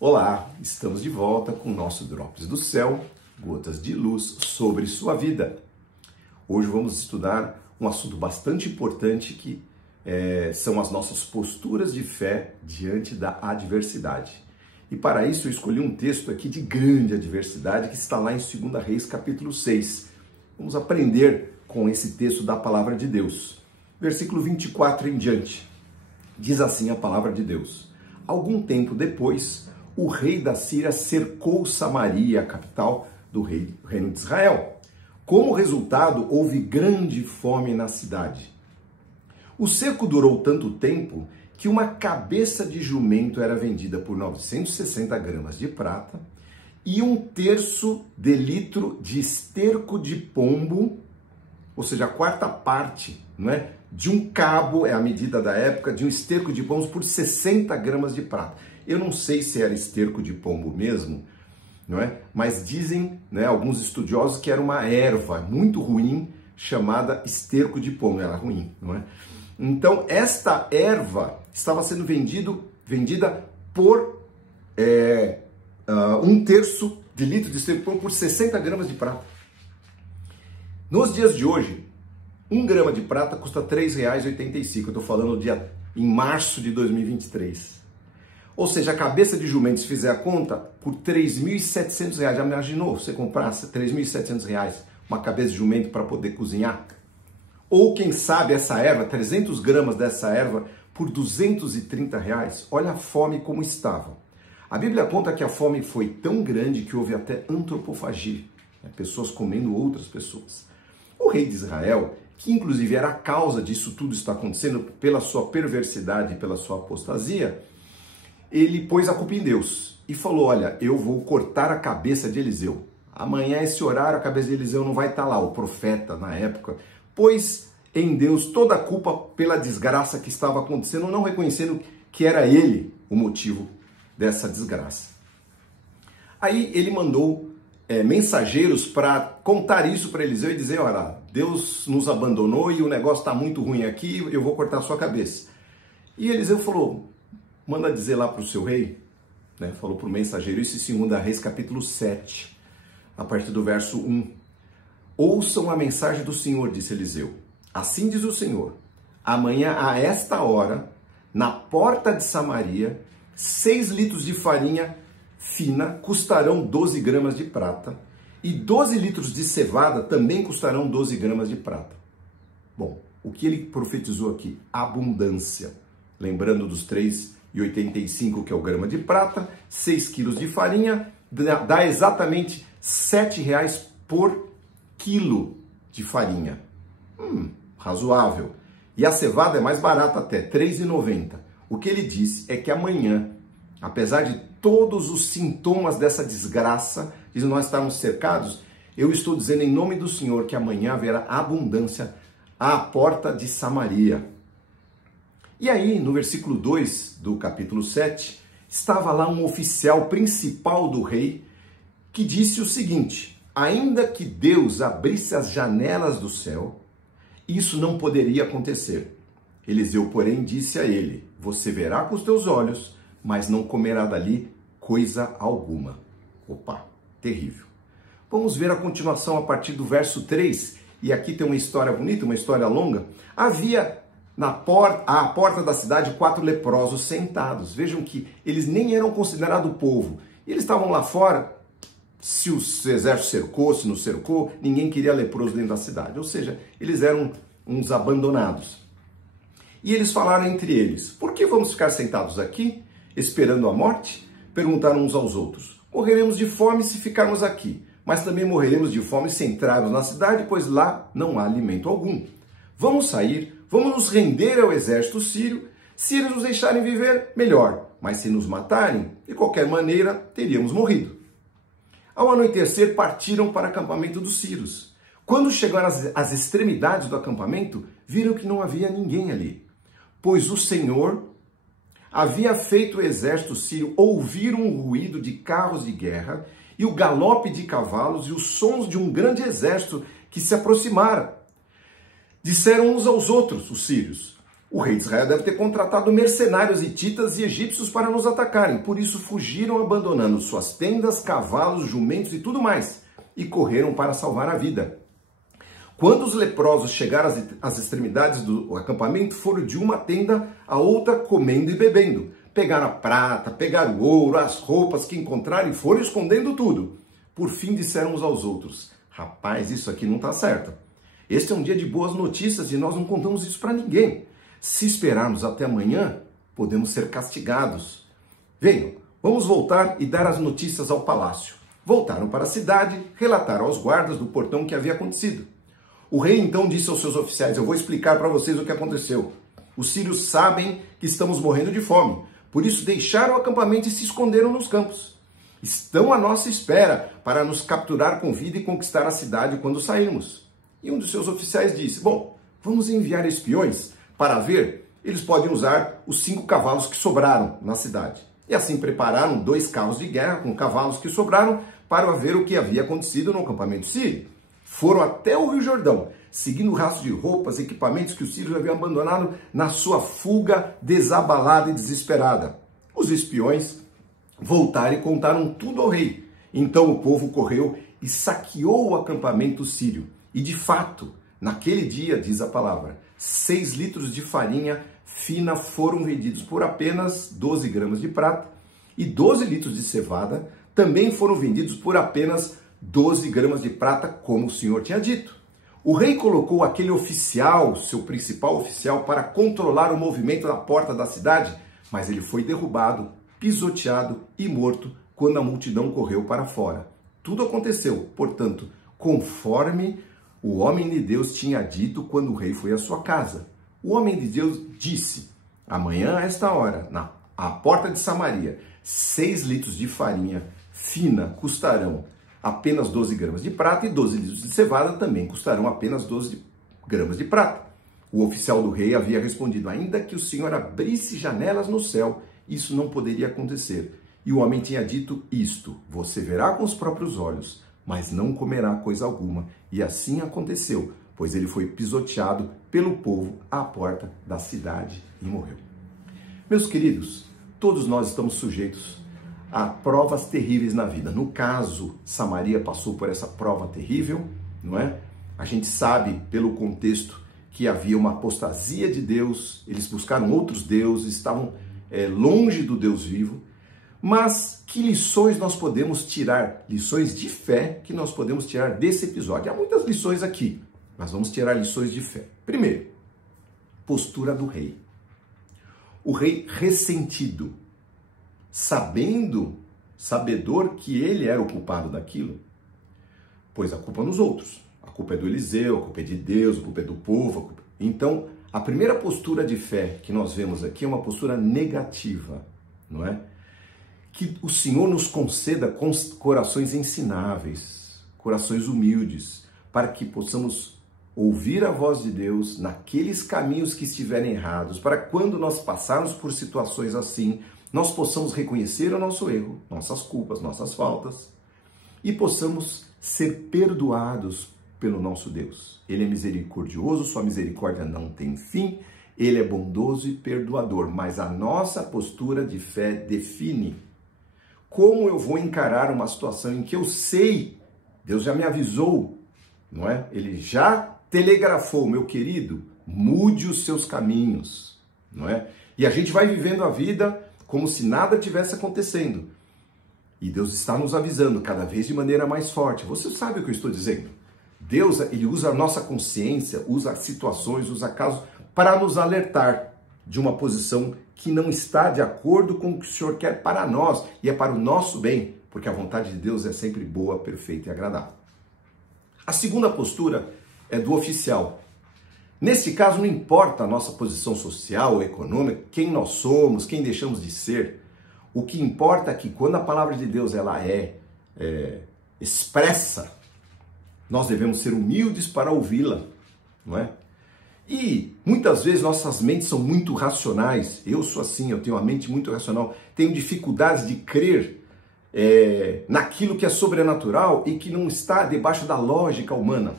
Olá, estamos de volta com o nosso Drops do Céu, gotas de luz sobre sua vida. Hoje vamos estudar um assunto bastante importante que são as nossas posturas de fé diante da adversidade. E para isso eu escolhi um texto aqui de grande adversidade que está lá em 2 Reis capítulo 6. Vamos aprender com esse texto da palavra de Deus. Versículo 24 em diante. Diz assim a palavra de Deus: Algum tempo depois, o rei da Síria cercou Samaria, a capital do reino de Israel. Como resultado, houve grande fome na cidade. O cerco durou tanto tempo que uma cabeça de jumento era vendida por 960 gramas de prata e 1/3 de litro de esterco de pombo, ou seja, a quarta parte, não é? De um cabo, é a medida da época, de um esterco de pombo por 60 gramas de prata. Eu não sei se era esterco de pombo mesmo, não é? Mas dizem, né, alguns estudiosos que era uma erva muito ruim chamada esterco de pombo. Era ruim, não é? Então, esta erva estava sendo vendida por 1/3 de litro de esterco de pombo por 60 gramas de prata. Nos dias de hoje, 1 grama de prata custa R$ 3,85. Eu estou falando em março de 2023. Ou seja, a cabeça de jumento, se fizer a conta, por R$ 3.700. Já imaginou você comprasse R$ 3.700 uma cabeça de jumento para poder cozinhar? Ou quem sabe essa erva, 300 gramas dessa erva, por R$ 230. Olha a fome como estava. A Bíblia conta que a fome foi tão grande que houve até antropofagia, né? Pessoas comendo outras pessoas. O rei de Israel, que inclusive era a causa disso tudo está acontecendo pela sua perversidade e pela sua apostasia, ele pôs a culpa em Deus e falou: olha, eu vou cortar a cabeça de Eliseu. Amanhã, esse horário, a cabeça de Eliseu não vai estar lá. O profeta, na época, pôs em Deus toda a culpa pela desgraça que estava acontecendo, não reconhecendo que era ele o motivo dessa desgraça. Aí ele mandou mensageiros para contar isso para Eliseu e dizer: olha, Deus nos abandonou e o negócio está muito ruim aqui, eu vou cortar a sua cabeça. E Eliseu falou: manda dizer lá para o seu rei, né? Falou para o mensageiro, isso em 2 Reis capítulo 7, a partir do verso 1. Ouçam a mensagem do Senhor, disse Eliseu. Assim diz o Senhor: amanhã a esta hora, na porta de Samaria, 6 litros de farinha fina custarão 12 gramas de prata e 12 litros de cevada também custarão 12 gramas de prata. Bom, o que ele profetizou aqui? Abundância. Lembrando dos 3,85 que é o grama de prata, 6 quilos de farinha, dá exatamente R$ 7 por quilo de farinha. Razoável. E a cevada é mais barata até, R$ 3,90. O que ele diz é que amanhã, apesar de todos os sintomas dessa desgraça, de nós estarmos cercados, eu estou dizendo em nome do Senhor que amanhã haverá abundância à porta de Samaria. E aí, no versículo 2 do capítulo 7, estava lá um oficial principal do rei que disse o seguinte: ainda que Deus abrisse as janelas do céu, isso não poderia acontecer. Eliseu, porém, disse a ele: você verá com os teus olhos, mas não comerá dali coisa alguma. Opa, terrível. Vamos ver a continuação a partir do verso 3. E aqui tem uma história bonita, uma história longa. Havia à porta da cidade 4 leprosos sentados. Vejam que eles nem eram considerados povo. E eles estavam lá fora. Se o exército cercou, se não cercou, ninguém queria leproso dentro da cidade. Ou seja, eles eram uns abandonados. E eles falaram entre eles: por que vamos ficar sentados aqui, esperando a morte? Perguntaram uns aos outros. Morreremos de fome se ficarmos aqui, mas também morreremos de fome se entrarmos na cidade, pois lá não há alimento algum. Vamos sair, vamos nos render ao exército sírio. Se eles nos deixarem viver, melhor, mas se nos matarem, de qualquer maneira, teríamos morrido. Ao anoitecer, partiram para o acampamento dos sírios. Quando chegaram às extremidades do acampamento, viram que não havia ninguém ali, pois o Senhor havia feito o exército sírio ouvir um ruído de carros de guerra e o galope de cavalos e os sons de um grande exército que se aproximara. Disseram uns aos outros, os sírios: O rei de Israel deve ter contratado mercenários hititas e egípcios para nos atacarem. Por isso fugiram abandonando suas tendas, cavalos, jumentos e tudo mais, e correram para salvar a vida. Quando os leprosos chegaram às extremidades do acampamento, foram de uma tenda a outra comendo e bebendo. Pegaram a prata, pegaram o ouro, as roupas que encontraram e foram escondendo tudo. Por fim disseram uns aos outros: rapaz, isso aqui não está certo. Este é um dia de boas notícias e nós não contamos isso para ninguém. Se esperarmos até amanhã, podemos ser castigados. Venham, vamos voltar e dar as notícias ao palácio. Voltaram para a cidade, relataram aos guardas do portão o que havia acontecido. O rei então disse aos seus oficiais: eu vou explicar para vocês o que aconteceu. Os sírios sabem que estamos morrendo de fome, por isso deixaram o acampamento e se esconderam nos campos. Estão à nossa espera para nos capturar com vida e conquistar a cidade quando sairmos. E um dos seus oficiais disse: bom, vamos enviar espiões para ver. Eles podem usar os 5 cavalos que sobraram na cidade. E assim prepararam 2 carros de guerra com cavalos que sobraram para ver o que havia acontecido no acampamento sírio. Foram até o Rio Jordão, seguindo o rastro de roupas e equipamentos que os sírios haviam abandonado na sua fuga desabalada e desesperada. Os espiões voltaram e contaram tudo ao rei. Então o povo correu e saqueou o acampamento sírio. E de fato, naquele dia, diz a palavra, 6 litros de farinha fina foram vendidos por apenas 12 gramas de prata e 12 litros de cevada também foram vendidos por apenas 12 gramas de prata, como o Senhor tinha dito. O rei colocou aquele oficial, seu principal oficial, para controlar o movimento da porta da cidade, mas ele foi derrubado, pisoteado e morto quando a multidão correu para fora. Tudo aconteceu, portanto, conforme o homem de Deus tinha dito quando o rei foi à sua casa. O homem de Deus disse: amanhã, a esta hora, à porta de Samaria, 6 litros de farinha fina custarão apenas 12 gramas de prata e 12 litros de cevada também custarão apenas 12 gramas de prata. O oficial do rei havia respondido: ainda que o Senhor abrisse janelas no céu, isso não poderia acontecer. E o homem tinha dito isto: você verá com os próprios olhos, mas não comerá coisa alguma. E assim aconteceu, pois ele foi pisoteado pelo povo à porta da cidade e morreu. Meus queridos, todos nós estamos sujeitos a provas terríveis na vida. No caso, Samaria passou por essa prova terrível, não é? A gente sabe pelo contexto que havia uma apostasia de Deus, eles buscaram outros deuses, estavam longe do Deus vivo. Mas que lições nós podemos tirar? Lições de fé que nós podemos tirar desse episódio. Há muitas lições aqui, mas vamos tirar lições de fé. Primeiro, postura do rei. O rei ressentido, sabedor que ele era o culpado daquilo, pôs a culpa nos outros. A culpa é do Eliseu, a culpa é de Deus, a culpa é do povo. Então, a primeira postura de fé que nós vemos aqui é uma postura negativa, não é? Que o Senhor nos conceda corações ensináveis, corações humildes, para que possamos ouvir a voz de Deus naqueles caminhos que estiverem errados, para quando nós passarmos por situações assim, nós possamos reconhecer o nosso erro, nossas culpas, nossas faltas, e possamos ser perdoados pelo nosso Deus. Ele é misericordioso, sua misericórdia não tem fim, ele é bondoso e perdoador, mas a nossa postura de fé define como eu vou encarar uma situação em que eu sei, Deus já me avisou, não é? Ele já telegrafou, meu querido, mude os seus caminhos, não é? E a gente vai vivendo a vida como se nada tivesse acontecendo. E Deus está nos avisando cada vez de maneira mais forte. Você sabe o que eu estou dizendo? Deus, ele usa a nossa consciência, usa situações, usa casos para nos alertar de uma posição que não está de acordo com o que o Senhor quer para nós e é para o nosso bem, porque a vontade de Deus é sempre boa, perfeita e agradável. A segunda postura é do oficial. Neste caso, não importa a nossa posição social ou econômica, quem nós somos, quem deixamos de ser. O que importa é que quando a palavra de Deus ela é expressa, nós devemos ser humildes para ouvi-la, não é? E muitas vezes nossas mentes são muito racionais. Eu sou assim, eu tenho uma mente muito racional. Tenho dificuldades de crer naquilo que é sobrenatural e que não está debaixo da lógica humana.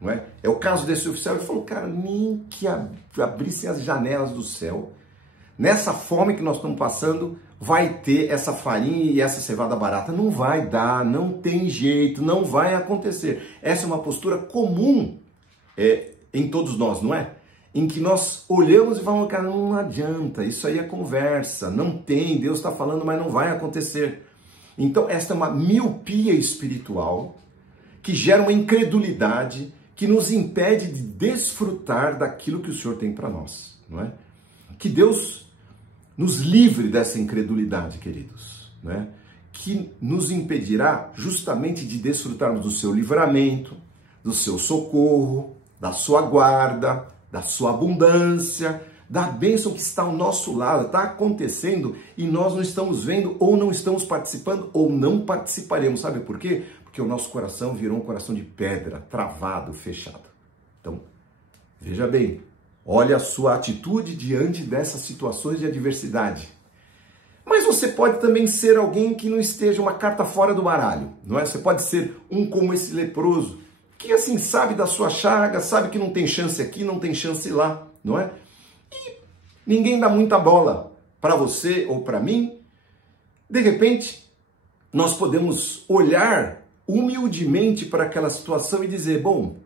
não é? É o caso desse oficial, ele falou, cara, nem que abrissem as janelas do céu. Nessa fome que nós estamos passando, vai ter essa farinha e essa cevada barata. Não vai dar, não tem jeito, não vai acontecer. Essa é uma postura comum em todos nós, não é? Em que nós olhamos e falamos, cara, não adianta, isso aí é conversa, não tem, Deus está falando, mas não vai acontecer. Então, esta é uma miopia espiritual que gera uma incredulidade que nos impede de desfrutar daquilo que o Senhor tem para nós, não é? Que Deus nos livre dessa incredulidade, queridos, né? Que nos impedirá justamente de desfrutarmos do seu livramento, do seu socorro, da sua guarda, da sua abundância, da bênção que está ao nosso lado, está acontecendo e nós não estamos vendo ou não estamos participando ou não participaremos. Sabe por quê? Porque o nosso coração virou um coração de pedra, travado, fechado. Então, veja bem, olha a sua atitude diante dessas situações de adversidade. Mas você pode também ser alguém que não esteja uma carta fora do baralho, não é? Você pode ser um como esse leproso, que assim sabe da sua chaga, sabe que não tem chance aqui, não tem chance lá, não é? E ninguém dá muita bola para você ou para mim. De repente, nós podemos olhar humildemente para aquela situação e dizer, bom,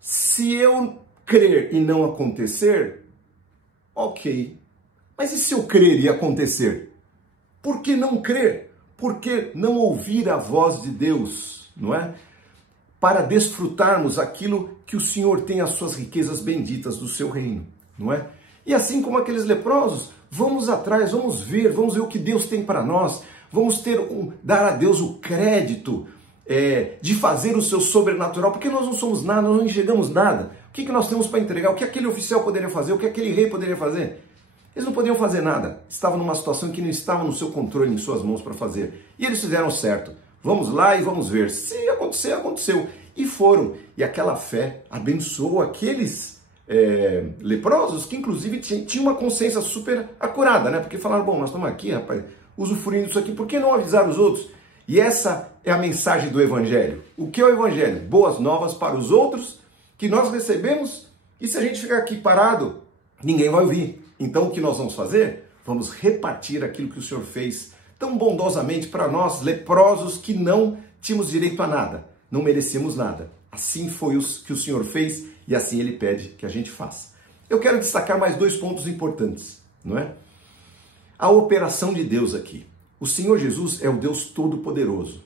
se eu crer e não acontecer, ok. Mas e se eu crer e acontecer? Por que não crer? Por que não ouvir a voz de Deus, não é? Para desfrutarmos aquilo que o Senhor tem, as suas riquezas benditas do seu reino, não é? E assim como aqueles leprosos, vamos atrás, vamos ver o que Deus tem para nós, vamos dar a Deus o crédito de fazer o seu sobrenatural, porque nós não somos nada, nós não enxergamos nada. O que nós temos para entregar? O que aquele oficial poderia fazer? O que aquele rei poderia fazer? Eles não podiam fazer nada, estavam numa situação que não estava no seu controle, em suas mãos para fazer. E eles fizeram certo. Vamos lá e vamos ver. Se acontecer, aconteceu. E foram. E aquela fé abençoou aqueles leprosos que, inclusive, tinham uma consciência super acurada, né? Porque falaram, bom, nós estamos aqui, rapaz, usufruindo disso aqui, por que não avisar os outros? E essa é a mensagem do Evangelho. O que é o Evangelho? Boas novas para os outros que nós recebemos. E se a gente ficar aqui parado, ninguém vai ouvir. Então, o que nós vamos fazer? Vamos repartir aquilo que o Senhor fez tão bondosamente para nós, leprosos, que não tínhamos direito a nada, não merecemos nada. Assim foi o que o Senhor fez e assim Ele pede que a gente faça. Eu quero destacar mais 2 pontos importantes, não é? A operação de Deus aqui. O Senhor Jesus é o Deus Todo-Poderoso,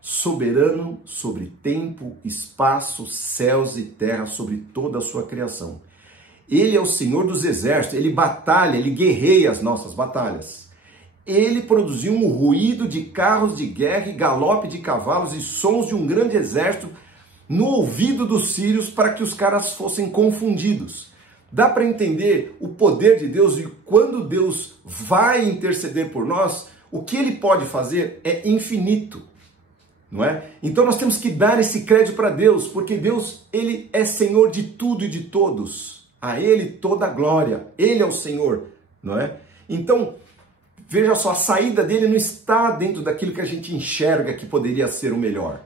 soberano sobre tempo, espaço, céus e terra, sobre toda a sua criação. Ele é o Senhor dos exércitos, Ele batalha, Ele guerreia as nossas batalhas. Ele produziu um ruído de carros de guerra e galope de cavalos e sons de um grande exército no ouvido dos sírios para que os caras fossem confundidos. Dá para entender o poder de Deus e quando Deus vai interceder por nós, o que Ele pode fazer é infinito, não é? Então nós temos que dar esse crédito para Deus, porque Deus, Ele é Senhor de tudo e de todos. A Ele toda a glória. Ele é o Senhor, não é? Então, veja só, a saída dele não está dentro daquilo que a gente enxerga que poderia ser o melhor.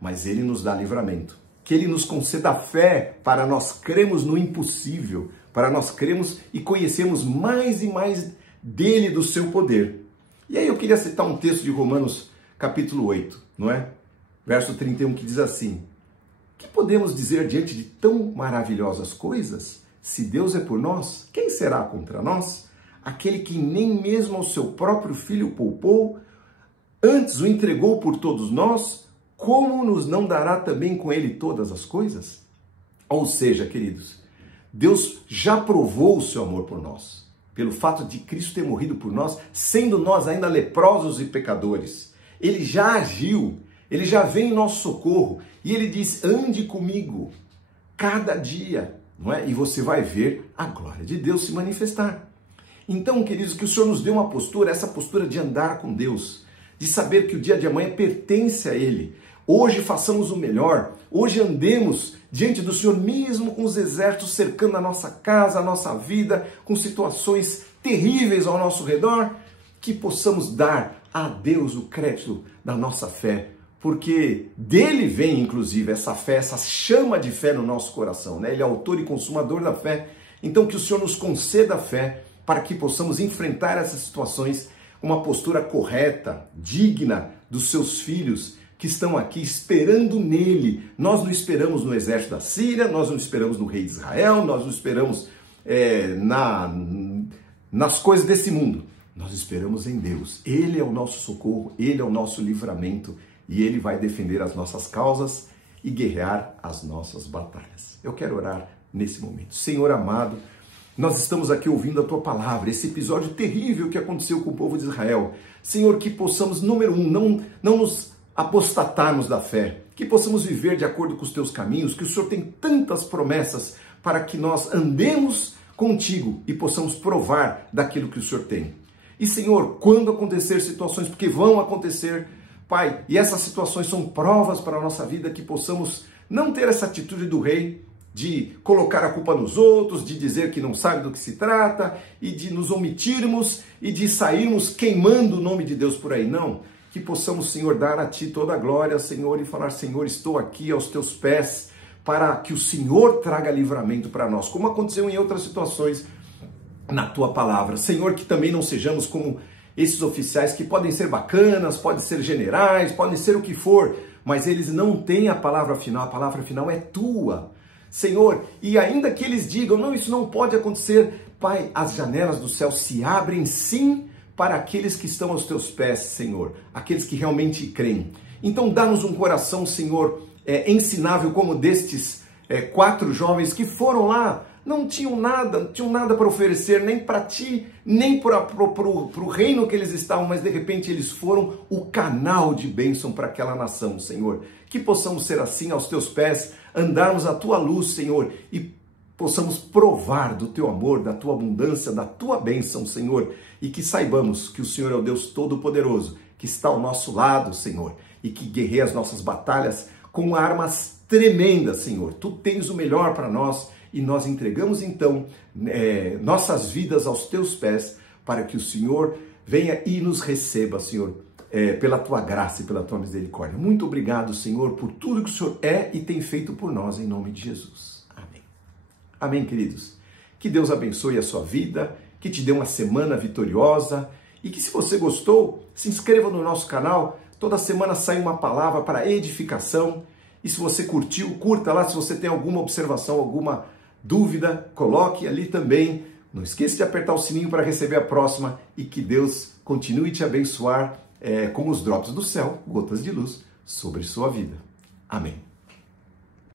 Mas ele nos dá livramento. Que ele nos conceda fé para nós cremos no impossível, para nós cremos e conhecemos mais e mais dele, do seu poder. E aí eu queria citar um texto de Romanos capítulo 8, não é? Verso 31, que diz assim: que podemos dizer diante de tão maravilhosas coisas? Se Deus é por nós, quem será contra nós? Aquele que nem mesmo ao seu próprio filho poupou, antes o entregou por todos nós, como nos não dará também com ele todas as coisas? Ou seja, queridos, Deus já provou o seu amor por nós, pelo fato de Cristo ter morrido por nós, sendo nós ainda leprosos e pecadores. Ele já agiu, ele já vem em nosso socorro, e ele diz, ande comigo, cada dia, não é? E você vai ver a glória de Deus se manifestar. Então, queridos, que o Senhor nos dê uma postura, essa postura de andar com Deus, de saber que o dia de amanhã pertence a Ele. Hoje façamos o melhor, hoje andemos diante do Senhor, mesmo com os exércitos cercando a nossa casa, a nossa vida, com situações terríveis ao nosso redor, que possamos dar a Deus o crédito da nossa fé, porque dele vem, inclusive, essa fé, essa chama de fé no nosso coração, né? Ele é autor e consumador da fé. Então, que o Senhor nos conceda a fé para que possamos enfrentar essas situações com uma postura correta, digna dos seus filhos que estão aqui esperando nele. Nós não esperamos no exército da Síria, nós não esperamos no rei de Israel, nós não esperamos nas coisas desse mundo. Nós esperamos em Deus. Ele é o nosso socorro, Ele é o nosso livramento e Ele vai defender as nossas causas e guerrear as nossas batalhas. Eu quero orar nesse momento. Senhor amado, nós estamos aqui ouvindo a Tua palavra, esse episódio terrível que aconteceu com o povo de Israel. Senhor, que possamos, número 1, não nos apostatarmos da fé, que possamos viver de acordo com os Teus caminhos, que o Senhor tem tantas promessas para que nós andemos contigo e possamos provar daquilo que o Senhor tem. E Senhor, quando acontecer situações, porque vão acontecer, Pai, e essas situações são provas para a nossa vida, que possamos não ter essa atitude do rei de colocar a culpa nos outros, de dizer que não sabe do que se trata, e de nos omitirmos e de sairmos queimando o nome de Deus por aí, não. Que possamos, Senhor, dar a Ti toda a glória, Senhor, e falar, Senhor, estou aqui aos Teus pés, para que o Senhor traga livramento para nós, como aconteceu em outras situações na Tua palavra. Senhor, que também não sejamos como esses oficiais que podem ser bacanas, podem ser generais, podem ser o que for, mas eles não têm a palavra final é Tua. Senhor, e ainda que eles digam, não, isso não pode acontecer, Pai, as janelas do céu se abrem sim para aqueles que estão aos Teus pés, Senhor, aqueles que realmente creem. Então dá-nos um coração, Senhor, ensinável como destes 4 jovens que foram lá, não tinham nada para oferecer, nem para Ti, nem para o reino que eles estavam, mas de repente eles foram o canal de bênção para aquela nação, Senhor. Que possamos ser assim aos Teus pés, andarmos à Tua luz, Senhor, e possamos provar do Teu amor, da Tua abundância, da Tua bênção, Senhor, e que saibamos que o Senhor é o Deus Todo-Poderoso, que está ao nosso lado, Senhor, e que guerreia as nossas batalhas com armas tremendas, Senhor. Tu tens o melhor para nós e nós entregamos então nossas vidas aos Teus pés para que o Senhor venha e nos receba, Senhor, pela Tua graça e pela Tua misericórdia. Muito obrigado, Senhor, por tudo que o Senhor é e tem feito por nós, em nome de Jesus. Amém. Amém, queridos. Que Deus abençoe a sua vida, que te dê uma semana vitoriosa e que, se você gostou, se inscreva no nosso canal. Toda semana sai uma palavra para edificação. E se você curtiu, curta lá. Se você tem alguma observação, alguma dúvida, coloque ali também. Não esqueça de apertar o sininho para receber a próxima e que Deus continue te abençoar com os drops do céu, gotas de luz, sobre sua vida. Amém.